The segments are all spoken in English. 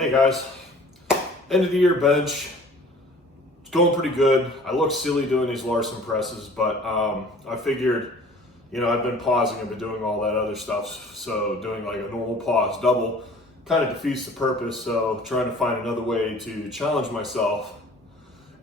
Hey guys, end of the year bench. It's going pretty good. I look silly doing these Larson presses, but I figured, I've been pausing, I've been doing all that other stuff. So doing like a normal pause double kind of defeats the purpose. So trying to find another way to challenge myself.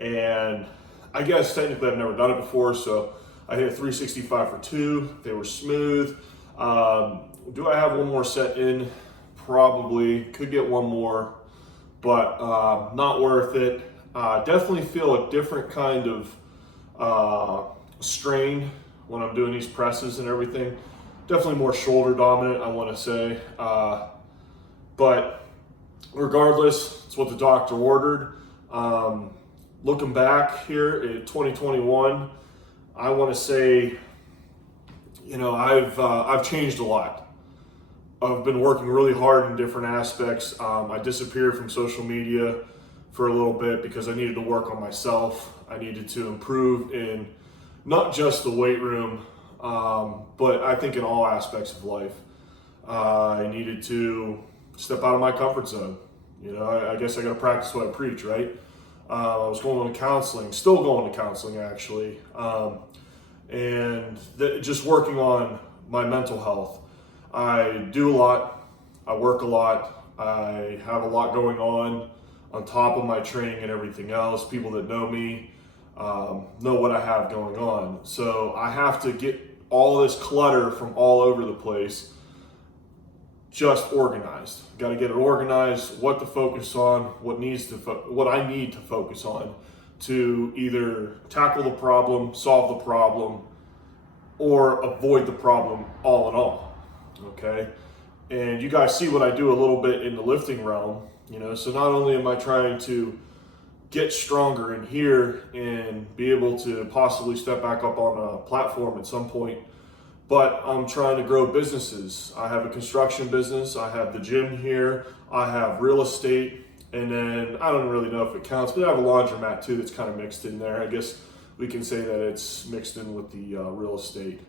And I guess technically I've never done it before. So I hit a 365 for two. They were smooth. Do I have one more set in? Probably. Could get one more, but not worth it. Definitely feel a different kind of strain when I'm doing these presses and everything. Definitely more shoulder dominant, I want to say. But regardless, it's what the doctor ordered. Looking back here at 2021, I want to say, I've changed a lot. I've been working really hard in different aspects. I disappeared from social media for a little bit because I needed to work on myself. I needed to improve in not just the weight room, but I think in all aspects of life. I needed to step out of my comfort zone. I guess I got to practice what I preach, right? I was going to counseling, still going to counseling actually, and just working on my mental health. I do a lot, I work a lot, I have a lot going on top of my training and everything else. People that know me know what I have going on. So I have to get all this clutter from all over the place just organized. Got to get it organized, what to focus on, what I need to focus on to either tackle the problem, solve the problem, or avoid the problem all in all. Okay, and you guys see what I do a little bit in the lifting realm, so not only am I trying to get stronger in here and be able to possibly step back up on a platform at some point, but I'm trying to grow businesses. I have a construction business, I have the gym here, I have real estate, and then I don't really know if it counts, but I have a laundromat too that's kind of mixed in there. I guess we can say that it's mixed in with the real estate.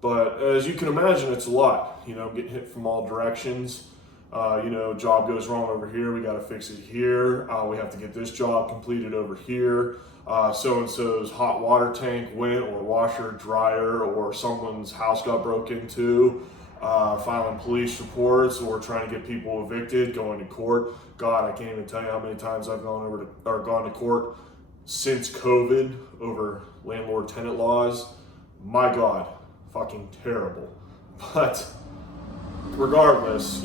But as you can imagine, it's a lot. I'm getting hit from all directions. Job goes wrong over here, we got to fix it here. We have to get this job completed over here. So-and-so's hot water tank went, or washer, dryer, or someone's house got broke into. Filing police reports, or trying to get people evicted, going to court. God, I can't even tell you how many times I've gone to court since COVID over landlord-tenant laws. My God. Fucking terrible. But regardless,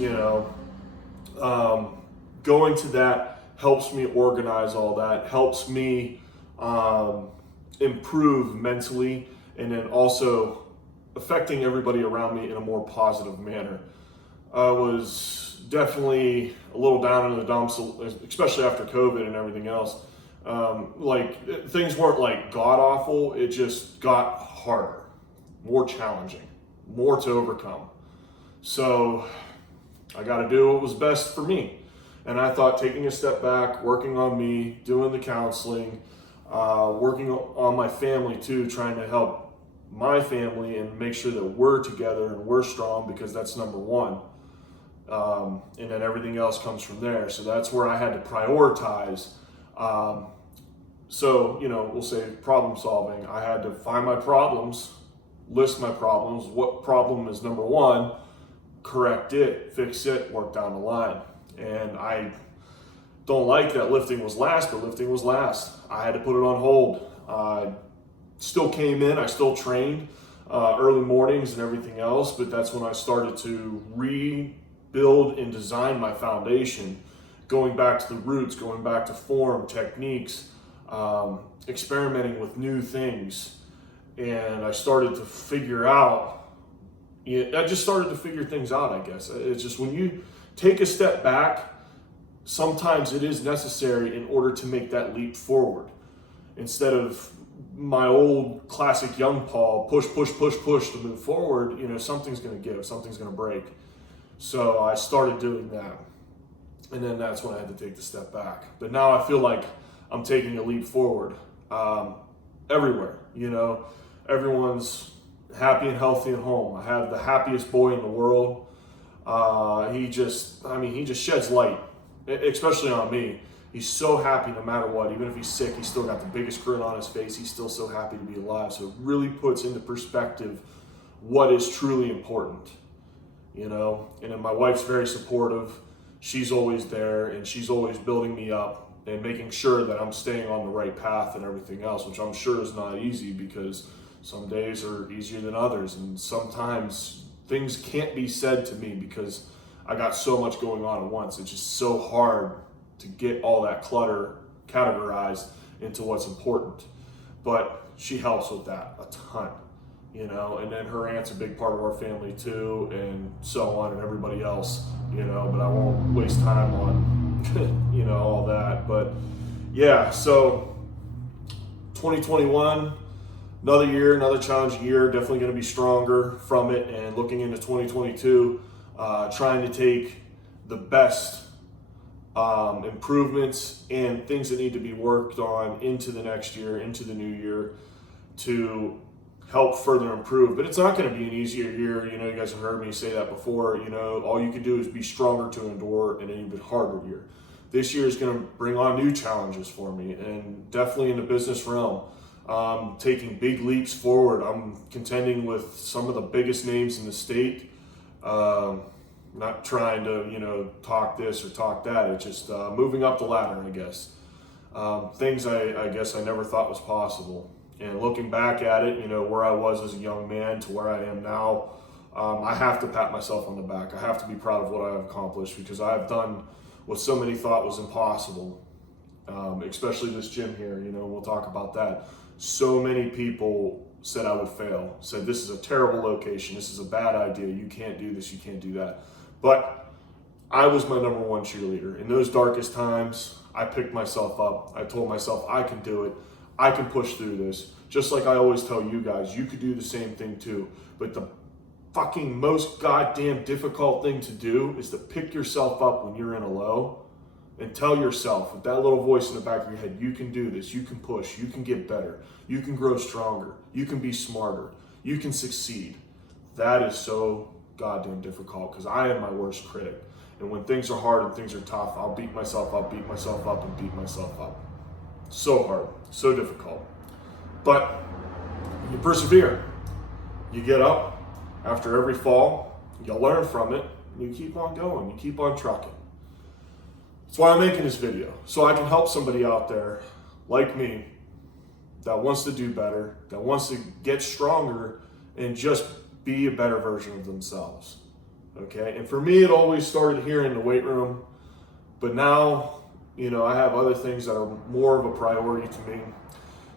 going to that helps me organize all that, helps me improve mentally, and then also affecting everybody around me in a more positive manner. I was definitely a little down in the dumps, especially after COVID and everything else. Things weren't like god awful, it just got harder. More challenging, more to overcome. So I got to do what was best for me. And I thought taking a step back, working on me, doing the counseling, working on my family too, trying to help my family and make sure that we're together and we're strong, because that's number one. And then everything else comes from there. So that's where I had to prioritize. We'll say problem solving. I had to find my problems, list my problems, what problem is number one, correct it, fix it, work down the line. And I don't like that lifting was last, but lifting was last. I had to put it on hold. I still came in, I still trained early mornings and everything else, but that's when I started to rebuild and design my foundation, going back to the roots, going back to form, techniques, experimenting with new things. And I started to figure things out, I guess. It's just when you take a step back, sometimes it is necessary in order to make that leap forward. Instead of my old classic young Paul, push to move forward, something's going to give, something's going to break. So I started doing that. And then that's when I had to take the step back. But now I feel like I'm taking a leap forward everywhere, Everyone's happy and healthy at home. I have the happiest boy in the world. He just sheds light. especially on me. He's so happy no matter what. Even if he's sick, he's still got the biggest grin on his face. He's still so happy to be alive. So it really puts into perspective what is truly important, you know? And then my wife's very supportive. She's always there, and she's always building me up and making sure that I'm staying on the right path and everything else, which I'm sure is not easy, because some days are easier than others. And sometimes things can't be said to me because I got so much going on at once. It's just so hard to get all that clutter categorized into what's important. But she helps with that a ton, you know, and then her aunt's a big part of our family too, and so on, and everybody else, you know, but I won't waste time on, you know, all that. But yeah, so 2021, another year, another challenging year, definitely going to be stronger from it. And looking into 2022, trying to take the best improvements and things that need to be worked on into the next year, into the new year, to help further improve. But it's not going to be an easier year. You know, you guys have heard me say that before. You know, all you can do is be stronger to endure an even harder year. This year is going to bring on new challenges for me, and definitely in the business realm. Taking big leaps forward. I'm contending with some of the biggest names in the state. Not trying to, you know, talk this or talk that. It's just moving up the ladder, I guess. Things I guess I never thought was possible. And looking back at it, you know, where I was as a young man to where I am now, I have to pat myself on the back. I have to be proud of what I've accomplished, because I've done what so many thought was impossible. Especially this gym here, you know, we'll talk about that. So many people said I would fail, said this is a terrible location, this is a bad idea, you can't do this, you can't do that. But I was my number one cheerleader. In those darkest times, I picked myself up. I told myself, I can do it. I can push through this. Just like I always tell you guys, you could do the same thing too. But the fucking most goddamn difficult thing to do is to pick yourself up when you're in a low and tell yourself with that little voice in the back of your head, you can do this, you can push, you can get better, you can grow stronger, you can be smarter, you can succeed. That is so goddamn difficult, because I am my worst critic. And when things are hard and things are tough, I'll beat myself up, and beat myself up. So hard, so difficult. But you persevere. You get up after every fall, you learn from it, and you keep on going, you keep on trucking. That's why I'm making this video, so I can help somebody out there like me that wants to do better, that wants to get stronger and just be a better version of themselves. Okay, and for me, it always started here in the weight room, but now, you know, I have other things that are more of a priority to me.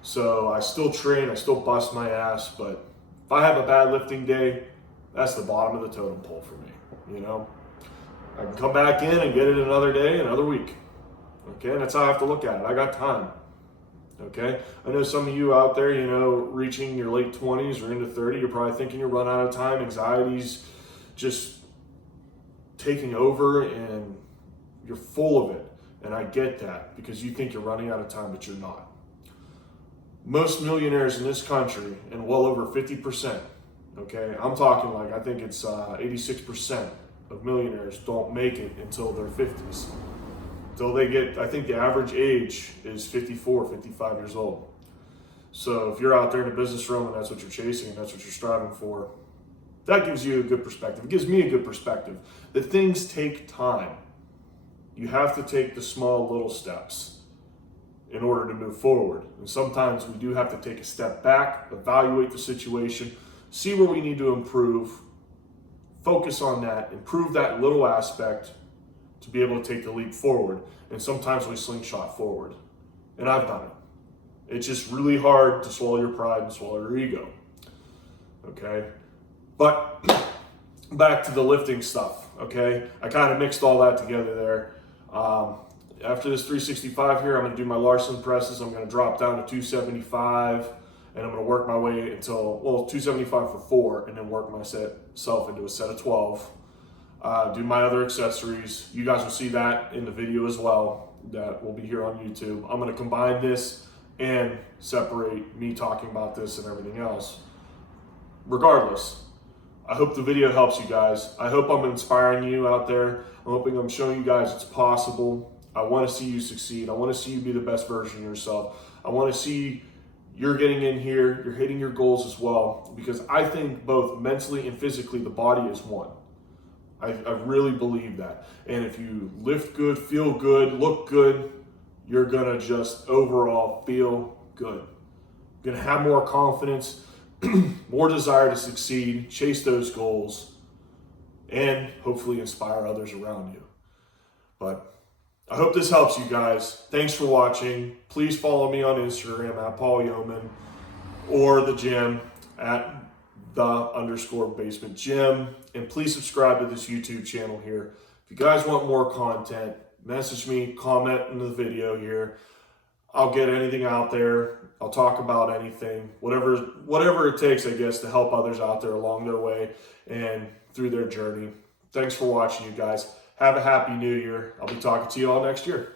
So I still train, I still bust my ass, but if I have a bad lifting day, that's the bottom of the totem pole for me, you know? I can come back in and get it another day, another week. Okay, and that's how I have to look at it. I got time. Okay, I know some of you out there, you know, reaching your late 20s or into 30, you're probably thinking you're running out of time. Anxiety's just taking over and you're full of it. And I get that, because you think you're running out of time, but you're not. Most millionaires in this country, and well over 50%, okay, I'm talking like, I think it's 86% of millionaires don't make it until their 50s. Until they get, I think the average age is 54, 55 years old. So if you're out there in the business realm and that's what you're chasing and that's what you're striving for, that gives you a good perspective. It gives me a good perspective that things take time. You have to take the small little steps in order to move forward. And sometimes we do have to take a step back, evaluate the situation, see where we need to improve, focus on that, improve that little aspect to be able to take the leap forward. And sometimes we slingshot forward. And I've done it. It's just really hard to swallow your pride and swallow your ego. Okay? But back to the lifting stuff, okay? I kind of mixed all that together there. After this 365 here, I'm going to do my Larson presses. I'm going to drop down to 275, and I'm going to work my way until, well, 275 for 4, and then work myself into a set of 12. Do my other accessories. You guys will see that in the video as well. That will be here on YouTube. I'm going to combine this and separate me talking about this and everything else. Regardless, I hope the video helps you guys. I hope I'm inspiring you out there. I'm hoping I'm showing you guys it's possible. I want to see you succeed. I want to see you be the best version of yourself. I want to see you're getting in here, you're hitting your goals as well, because I think both mentally and physically the body is one. I really believe that. And if you lift good, feel good, look good, you're gonna just overall feel good. You're gonna have more confidence, more desire to succeed, chase those goals, and hopefully inspire others around you. But I hope this helps you guys. Thanks for watching. Please follow me on Instagram at Paul Yeoman, or the gym at _basement gym. And please subscribe to this YouTube channel here. If you guys want more content, message me, comment in the video here. I'll get anything out there. I'll talk about anything, whatever it takes, I guess, to help others out there along their way and through their journey. Thanks for watching, you guys. Have a happy new year. I'll be talking to you all next year.